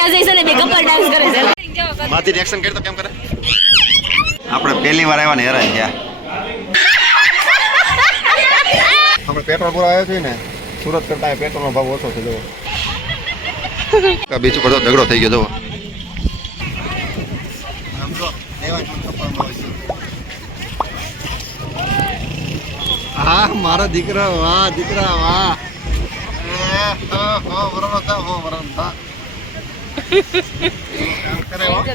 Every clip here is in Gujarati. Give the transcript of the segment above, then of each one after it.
ને અજય છે ને બે કપલ ડાન્સ કરે છે. માથી રિએક્શન કરી તો કેમ કરે? આપણે પહેલી વાર આવ્યા ને હેરાન ગયા. આપણે પેટ્રોલ પૂરા આવ્યો છે ને સુરત કરતા પેટ્રોલનો ભાવ ઓછો છે. જુઓ બીચ ઉપર તો ઝઘડો થઈ ગયો. જુઓ હા મારો દીકરો, વાહ દીકરા વાહ.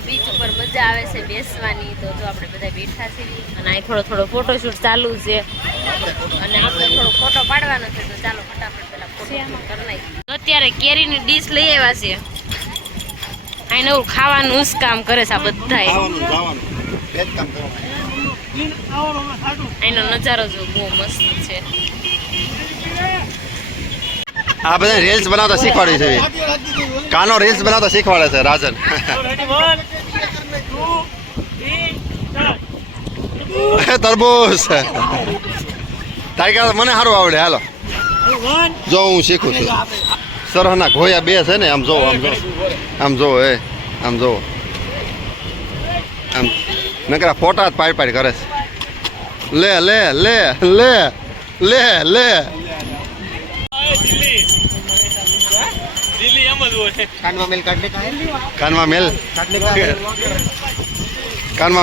બીચ ઉપર મજા આવે છે બેસવાની. તો જો આપણે બધા બેઠા છીએ અને અહીં થોડો ફોટોશૂટ ચાલુ છે અને આપણે થોડો ફોટો પાડવાનો છે. તો ચાલો ફટાફટ પેલા ફોટો કરી નાખીએ. અત્યારે કેરીની ડીશ લઈ આવ્યા છે. અહીં નવું ખાવાનું જ કામ કરે છે આ બધા. એનો નજારો જો બહુ મસ્ત છે. આ બધા રીલ્સ બનાવતા શીખવાડે છે. કાનો રીલ્સ બનાવતા શીખવાડે છે રાજન. તરબૂચ તારી કારણે મને સારું આવડે. હાલો જો હું શીખું છું. સરહના ઘોયા બે છે ને. આમ જો આમ જો આમ જો આમ નકરા ફોટા જ પાડ કરે છે. લે લે લે લે લે લે. કાનમાં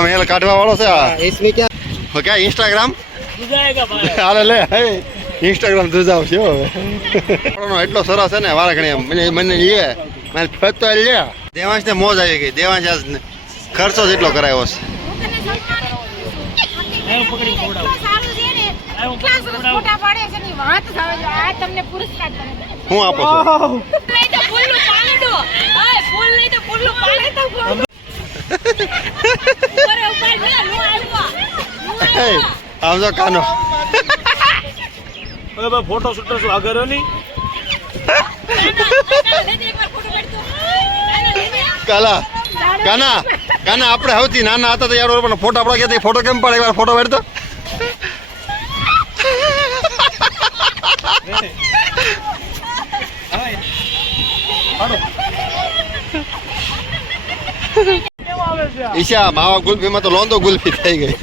મેલ કાઢવા વાળો છે. ક્યાં ઇન્સ્ટાગ્રામ હાલે લે ઇન્સ્ટાગ્રામ ધુજાવ છે એટલો સરસ છે ને. વારા ઘણી મને લે મને ફરતો લે. દેવાંશ ને મોજ આવી ગઈ. દેવાંશ આજ ખર્ચો જેટલો કરાયો છે. હું આપો છું આમ જો કાનો ફોટો શૂટર શું આગળ નહીં કાના આપણે સૌથી નાના હતા તો યાર પણ ફોટો આપણા ક્યાંથી ફોટો કેમ પાડે? એકવાર ફોટો પાડતો. ઈશા માવા ગુલ્ફીમાં તો લોંદો ગુલ્ફી થઈ ગઈ.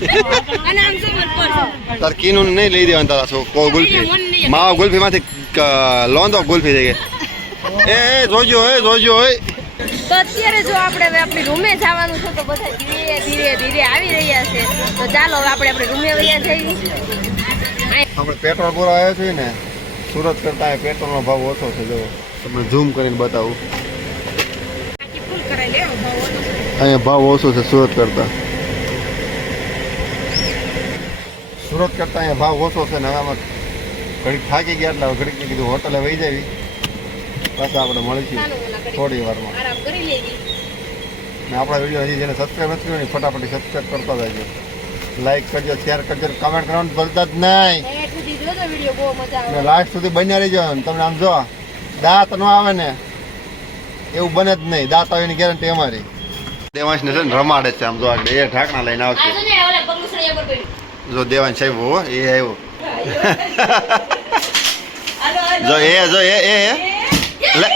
તાર કીનું નહીં લઈ દેવાનું તારા કોઈ ગુલ્ફી. માવા ગુલ્ફી માંથી લોંદો ગુલ્ફી થઈ ગઈ. એ જોજો જોજો. તો અત્યારે જો આપણે હવે આપણી રૂમે જવાનું છે. તો બધા ધીરે ધીરે આવી રહ્યા છે. તો ચાલો હવે આપણે રૂમે વયા જઈએ. આપણે પેટ્રોલ પૂરા આવ્યો છે ને સુરત કરતા પેટ્રોલનો ભાવ ઓછો છે. જો તમને ઝૂમ કરીને બતાવું. અહીંયા ભાવ ઓછો છે સુરત કરતા. અહીંયા ભાવ ઓછો છે ને. આમાં ઘડીક થાકી ગયા એટલે ઘડીક ને કીધું હોટલે વહી જાવી. પાછા આપણે મળીશું થોડી વારમાં. ને આપણા વિડીયો હજી જેને સબસ્ક્રાઈબ નથી કર્યો ફટાફટ સબસ્ક્રાઈબ કરતા જાય. લાઈક કરજો, શેર કરજો, કમેન્ટ કરવાનું ભૂલતા જ નહીં. લાસ્ટ સુધી બન્યા રહેજો. તમને આમ જો દાંત ન આવે ને એવું બને જ નહીં. દાંત આવીની ગેરંટી અમારી. દેવાંશ ને છે ને રમાડે છે. આમ જો આગળ એ ઢાંકણા લઈને આવશે. જો દેવાંશ સાહેબ હો એ આવ્યો. જો એ લે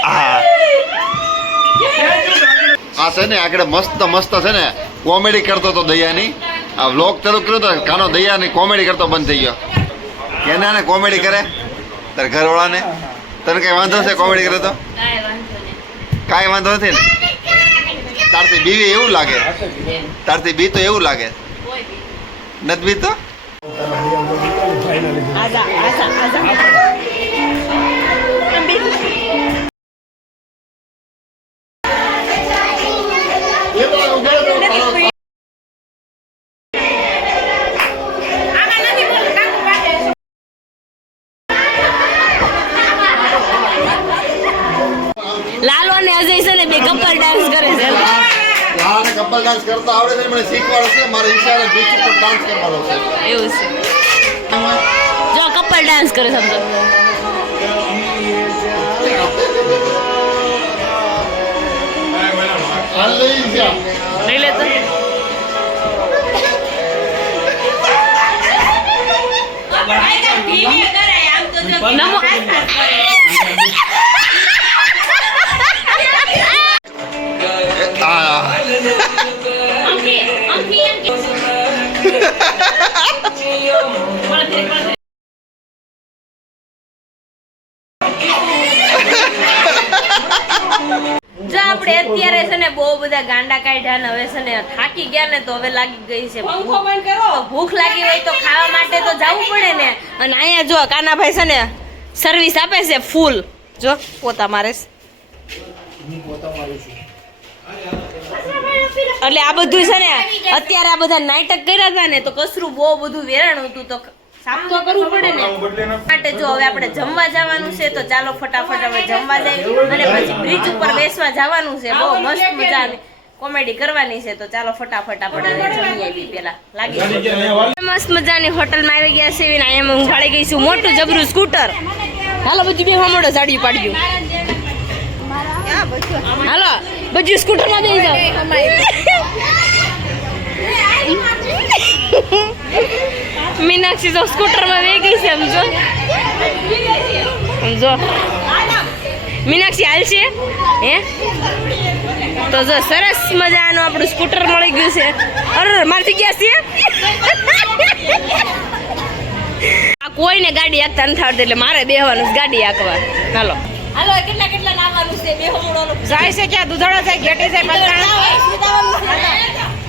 આ છે ને આગળ મસ્ત છે ને કોમેડી કરતો તો દયાની. આ વ્લોગ ચાલુ કર્યો તો કાનો દયાની કોમેડી કરતો બંધ થઈ ગયો. કેનાને કોમેડી કરે તાર ઘરવાળાને? તને કઈ વાંધો છે કોમેડી કરે તો? કાંઈ વાંધો નથી ને? તારથી બીવી એવું લાગે? તારથી બી તો એવું લાગે નથી બી તો? લાલો અને અજય છે ને બે કપલ ડાન્સ કરે છે. લાલાને કપલ ડાન્સ કરતા આવડે છે. મને શીખવાડે છે. મારે ઈશારે બીચ ઉપર ડાન્સ કરવાનો છે. એવું છે. જો કપલ ડાન્સ કરે સમજો. લઈ લે તો. આપણે અત્યારે છે ને બહુ બધા ગાંડા કાઢ્યા ને હવે છે ને થાકી ગયા ને તો હવે લાગી ગઈ છે ભૂખ. તો ભૂખ લાગી હોય તો ખાવા માટે તો જવું પડે ને. અને અહીંયા જો કાનાભાઈ છે ને સર્વિસ આપે છે ફૂલ. જો પોતા મારે છે. એટલે આ બધું છે ને અત્યારે આ બધા નાટક કર્યા હતા ને તો કસરું બહુ બધું વેરાણ હતું તો સાફ તો કરવું પડે ને. માટે જો હવે આપણે જમવા જવાનું છે તો ચાલો ફટાફટ હવે જમવા જાય અને પછી બ્રિજ ઉપર બેસવા જવાનું છે. બહુ મસ્ત મજાની કોમેડી કરવાની છે તો ચાલો ફટાફટ આપણે જમી આવી પેલા લાગી. મસ્ત મજાની હોટલમાં આવી ગયા છે ને અહીંયા હું ભાળી ગઈ છું મોટું જબરું સ્કૂટર. હાલો બધું બે મોડો સાડી પાડ્યું. હાલો બધું સ્કૂટર માં બેસી જાવ. મીનાક્ષી તો સ્કૂટર માં બેસી ગઈ છે સમજો. મીનાક્ષી હાલ છે હે તો જો સરસ મજાનું આપણું સ્કૂટર મળી ગયું છે. અરે મારથી ગયા છે આ કોઈને ગાડી હાંકતા નથી આવડતી એટલે મારે બેહવાનું છે ગાડી હાંકવા. હાલો હાલો કેટલા કેટલા નાવાનું છે બેહો મોડો જાય છે ક્યાં દુધાળો જાય ઘેટી જાય પલટાણા.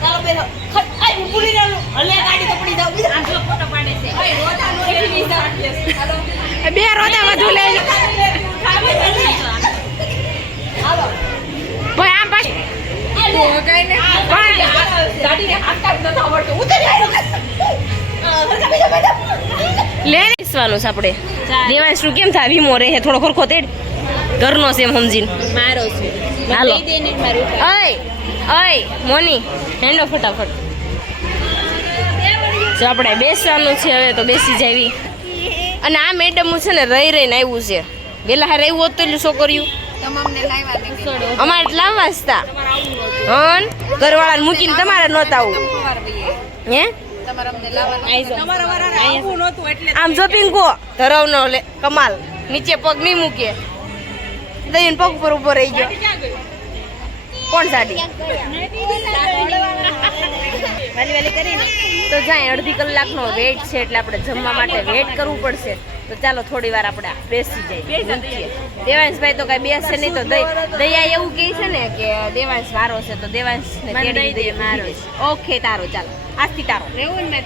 ચાલો બેહો આઈ પૂરી રહેલું હલે ગાડી તો પડી જાવ આ જો ફોટો પાડે છે ઓય રોતા નો એવી નહીં જાવ. હાલો બે રોતા વધુ લે હાલો ભાઈ આમ પાછ તો કઈને ગાડીને હાથતા ન આવડતું ઉતરી આવ્યો લે લેવાનું છે આપણે. દેવાંશ કેમ થાય વીમો રહે થોડો ખરખો તેડ ઘરનો છે એમ સમજીને મારો છે. હાલો ઓય ઓય મોની હેન્ડો ફટાફટ. જો આપણે બેસવાનું છે હવે તો બેસી જાવી. અને આ મેડમ છે ને રહી રહીને આવ્યું છે. વેલા હારે આવ્યું હોત તો એટલું છોકર્યું અમારે લાવવા જ તા હન ઘરવાળાને મૂકીને તમારે નહોતા આવું હે આમ જો પિંકો ધરાવ નો લે કમાલ નીચે પગ નહીં મૂકે દઈને પગ પર ઉભો રહી ગયો. કોણ સાડી વાલી વાલી કરીને તો જાય અડધી કલાકનો વેઇટ છે એટલે આપણે જમવા માટે વેઇટ કરવું પડશે. તો ચાલો થોડી વાર આપણે બેસી જઈએ. દેવાંશભાઈ તો કઈ બેસે નહીં તો દયા એવું કહે છે ને કે દેવાંશ મારો છે તો દેવાંશને તેડી દઈએ મારો. ઓકે તારો ચાલો આજથી તારો રહેવું ને.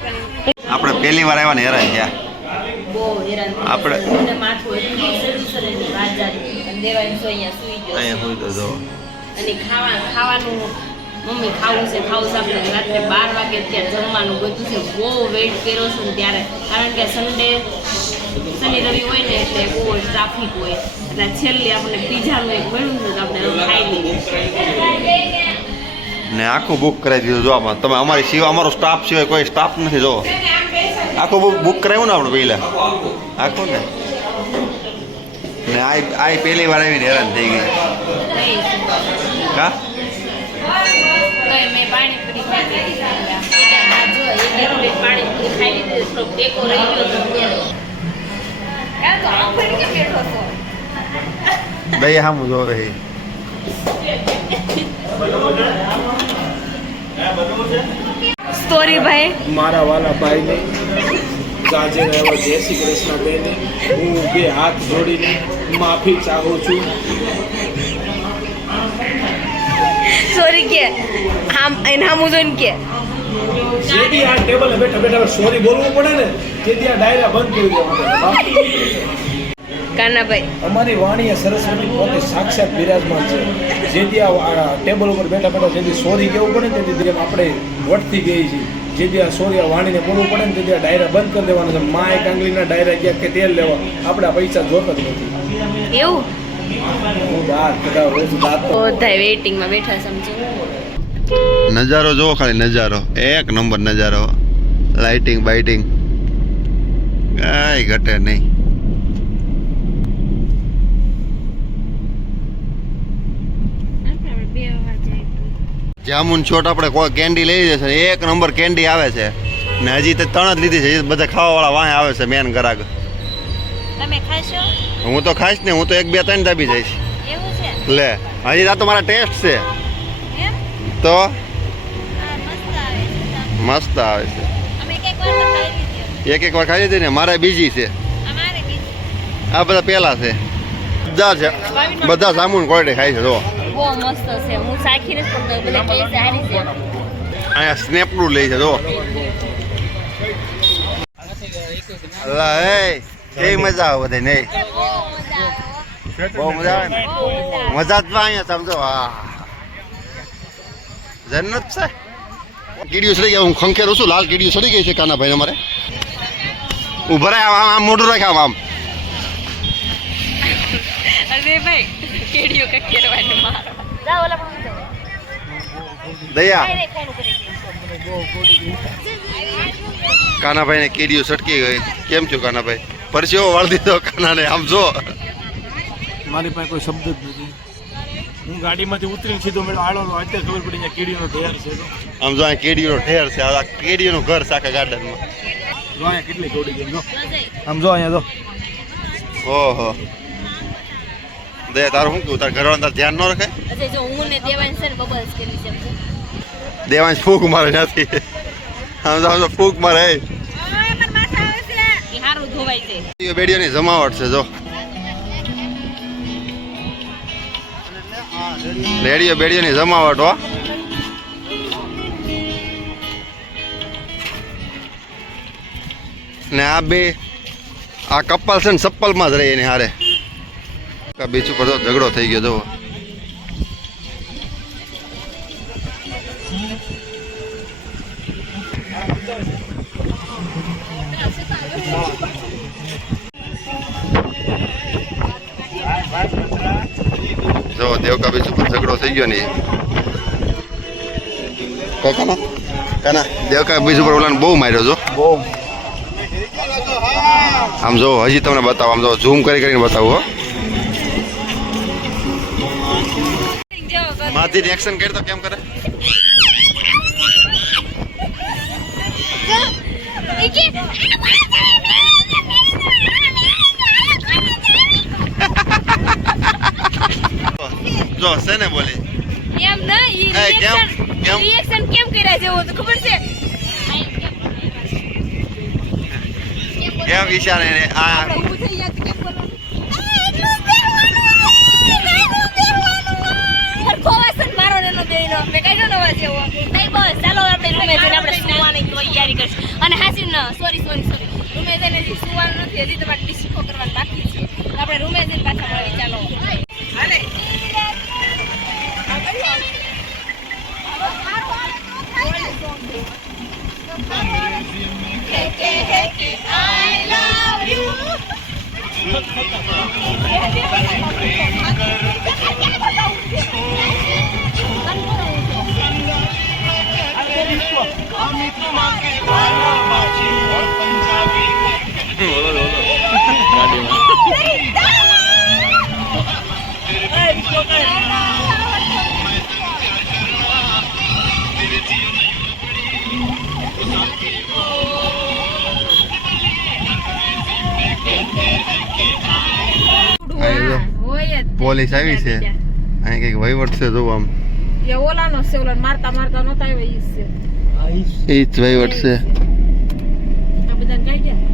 આપણે પહેલી વાર આવ્યા ને હેરાન થયા બહુ હેરાન આપણે માથું એટલું દેવાંશ અહીંયા સુઈ ગયો અહીંયા હોય તો જો અને ખાવાનું મમ્મી ખાવું છે આપણે રાત્રે 12 વાગે ત્યાં જમવાનું બધું છે. બહુ વેઇટ કર્યો છે ને ત્યારે કારણ કે સન્ડે શનિ રવિ હોય ને એટલે બહુ ટ્રાફિક હોય એટલે છેલ્લે આપણે પીઝાનું એક મળ્યું છે તો આપણે ખાઈ લઈએ ને આખું બુક કરાવી દીધું. જો આમાં તમે અમારી સિવાય અમારો સ્ટાફ સિવાય કોઈ સ્ટાફ નથી. જો આખું બુક કરાવ્યું ને આપણે પહેલાં આખું ને આ પહેલી વાર આવીને હેરાન થઈ ગઈ કા મેં પાણીપુરી ખાઈ લીધી. પાણીપુરી ખાઈ લીધી થોડોક ટેકો રહી ગયો. દયા સામું જોવે સ્ટોરી ભાઈ મારા વાલા ભાઈને જાજે રહેવા જય શ્રી કૃષ્ણ બેને હું બે હાથ જોડીને માફી ચાહું છું. સોરી કે આમ એના મુજન કે જેથી આ ટેબલે બેઠા બેઠા સોરી બોલવું પડે ને જેથી આ ડાયરા બંધ કરી દેવા. કાનાભાઈ અમારી વાણીએ સરસ્વતી પોતે સાક્ષાત બિરાજમાન છે. જેથી આ ટેબલ ઉપર બેઠા બેઠા જેથી સોરી કેવું પડે ને તેથી આપણે વટતી ગઈ છીએ. જેથી આ સોરી આ વાણીને બોલવું પડે ને તેથી આ ડાયરા બંધ કરી દેવાના છે. માય કાંગલીના ડાયરા ગયા કે તેલ લેવા આપણે આ પૈસા જોતા જ નથી. એવું હું દાંત બધા રોજ દાંત બધા વેઇટિંગમાં બેઠા સમજો. નજારો જોવો ખાલી નજારો એક નંબર નજારો. લાઇટિંગ બાઇટિંગ કાંઈ ઘટે નહીં. જામુન છોટ આપણે કોઈ કેન્ડી લઈ જશે એક નંબર કેન્ડી આવે છે ને હજી તો 3 જ લીધી છે. બધા ખાવાવાળા વાંહે આવે છે મેન ગ્રાહક. તમે ખાશો? હું તો ખાઈશ ને હું તો 1 2 3 દાબી જઈશ. એવું છે લે હજી આ તો મારા ટેસ્ટ છે એમ તો મસ્ત આવે મસ્ત આવે છે. છે. અમે એક વાર તો ખાઈ લીધી. એક વાર ખાઈ લીધી ને મારે બીજી છે. અમારે બીજી આ બધા પહેલા છે બધા જામુન ક્વોલિટી ખાય છે. જો બહુ મસ્ત છે હું ચાખીને જ પણ બધા કહે છે સારી છે અહીંયા સ્નેપનું લે છે જો અલ્લાહ એ કેવી મજા આવે બધે નહીં બહુ મજા આવે ને મજા જ અહીંયા સમજો હા જન્નત છે કીડીઓ ચડી ગયા હું ખંખેરું છું લાલ કીડીઓ ચડી ગઈ છે કાનાભાઈ અમારે ઉભા રહે આમ મોઢું રાખે આમ અરે ભાઈ કેડીઓ કકેરવાની મારો જાઓ ઓલા પણ દયા કાનાભાઈ ને કેડીઓ સટકી ગઈ કેમ છો કાનાભાઈ પરસેવો વાળી દીધો કાનાને આમ જો મારી પાસે કોઈ શબ્દ જ નથી હું ગાડીમાંથી ઉતરીને સીધો મેળો આળો અત્યારે ખબર પડી અહીંયા કીડીનો ઢેર છે તો આમ જો અહીંયા કેડીઓનો ઢેર છે આ કેડીઓનું ઘર છે આખા ગાર્ડનમાં જો અહીંયા કેટલી કવડી ગઈ જો આમ જો અહીંયા જો ઓહો દે તારું શું કહું તાર ઘરવાળા તાર ધ્યાન ન રખે અજય જો હું ને દેવાંશ છે ને બબલ્સ કરી છે દેવાંશ ફૂક મારે નથી આમ તો ફૂક મારે એ હારું ધોવાય છે બેડીઓની જમાવટ છે જો રેડિયો બેડીઓની જમાવટ હો ને આ બે આ કપલ છે ને ચપ્પલમાં જ રહી એની હારે બીચ ઉપર તો ઝઘડો થઈ ગયો જો જો દેવકા બીચ ઉપર ઝઘડો થઈ ગયો ને કાના કાના દેવકા બીચ ઉપર ઓલાને બહુ માર્યો જો બહુ આમ જો હજી તમને બતાવો આમ જો ઝૂમ કરીને બતાવું હો માથી રિએક્શન કરી તો કેમ કરે જો છે ને બોલી એમ ના ઈ એ કેમ કેમ રિએક્શન કેમ કર્યા જેવો તો ખબર છે કેમ ઈશાને આ અને હાસીન સોરી રૂમે જઈને હજી સુવાનું નથી હજી તમારે ડિસ્કો કરવાનું બાકી છે આપણે રૂમે જઈને પાછા મળીએ ચાલો પોલીસ આવી છે અહીં કઈક વહીવટ છે જો આમ એ ઓલાનો છે ઓલા મારતા નહોતા આવ્યા ઈ છે એ જ વહીવટ છે આ બધાને કઈ ગયા